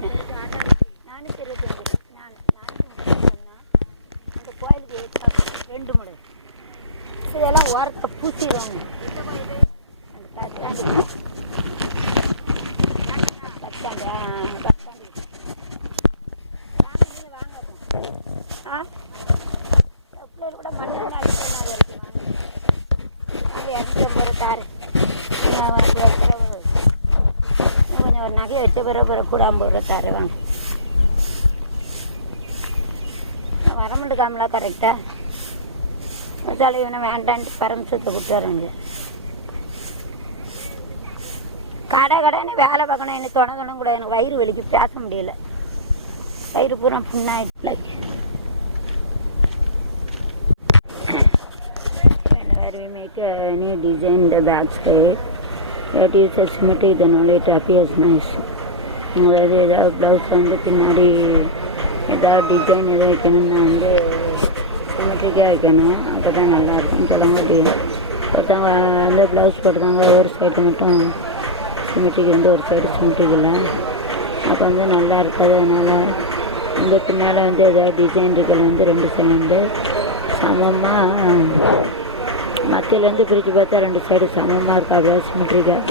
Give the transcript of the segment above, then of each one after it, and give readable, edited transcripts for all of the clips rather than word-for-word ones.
நானும் சரி நான் சொன்னேன் அந்த கோயிலுக்கு ஏற்றா 2 முறை இதெல்லாம் ஓரத்தை பூசிடுவாங்க. அந்த பஸ் ஸ்டாண்டு வாங்க நீங்கள் வாங்க பிள்ளைகள் கூட மண்ணெண்ணெய் அடிக்கலாம் இருக்குமா நாங்கள் 250 ரூபா தாரு கொஞ்சம் ஒரு நகை வச்ச பிறகு கூட 50 ரூபா தாரு வாங்க. வரமாட்டுக்காமலா கரெக்டாக மசாலா இவனை வேண்டான்ட்டு பரமசத்தை விட்டு வரேங்க. கடைன்னு வேலை பார்க்கணும் எனக்கு தொடங்கணும் கூட எனக்கு வயிறு வலிக்கு பேச முடியல. வயிறு பூரா புண்ணாயிடுச்சு. Whenever we make a new design in the back side, that is a symmetry, then only it appears nice. அதாவது ஏதாவது ப்ளவுஸ் வந்து பின்னாடி ஏதாவது டிசைன் எதாவது வைக்கணும்னா வந்து சிமெட்ரிக்காக வைக்கணும். அப்போ தான் நல்லாயிருக்கும். சொல்லுவாங்க ஒருத்தவங்க வந்து ப்ளவுஸ் போட்டுதாங்க ஒரு சைடு மட்டும் சிமெட்ரிக் வந்து ஒரு சைடு சிமெட்ரிக் இல்லை. அப்போ வந்து நல்லா இருக்காது. அதனால் இந்த பின்னால் வந்து ஏதாவது டிசைன் இருக்கிற வந்து 2 சைடு வந்து சமமாக மத்தியிலேருந்து பிரித்து பார்த்தா 2 சைடு சமமாக இருக்காது சிமெட்ரிக்காக.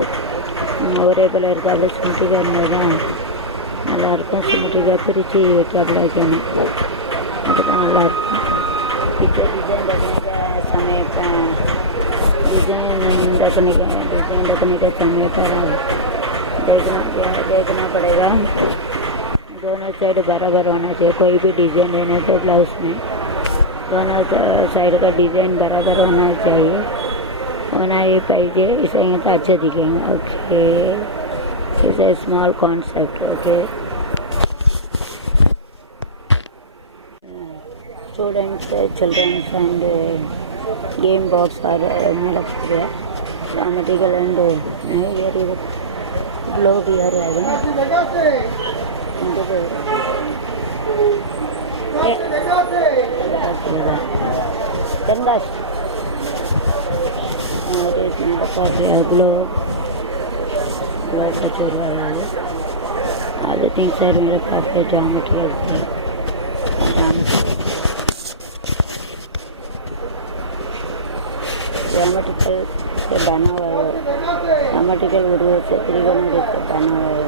ஒரே போல் இருக்காது சிமெட்ரிக்காக இருந்தால் தான் நல்லாயிருக்கும். சிமெட்ரிக்காக பிரித்து வைக்காப்புல வைக்கணும். அப்போ தான் நல்லாயிருக்கும். पीछे डिजाइन रखने का डिजाइन रखने का समय पर देखना पड़ेगा. दोनों साइड बराबर होना चाहिए. कोई भी डिजाइन देने तो ब्लाउज में दोनों साइड का डिजाइन बराबर होना चाहिए. होना ही पाइए. इसे तो अच्छे दिखेंगे. Okay, it's a small concept. Okay, students, children and game box are made up here. Grammatical and very low here again. Globe all the things are made up of the geometry of the grammatical से बना हुआ है. Grammatical Urdu से त्रिकोण से बना हुआ है.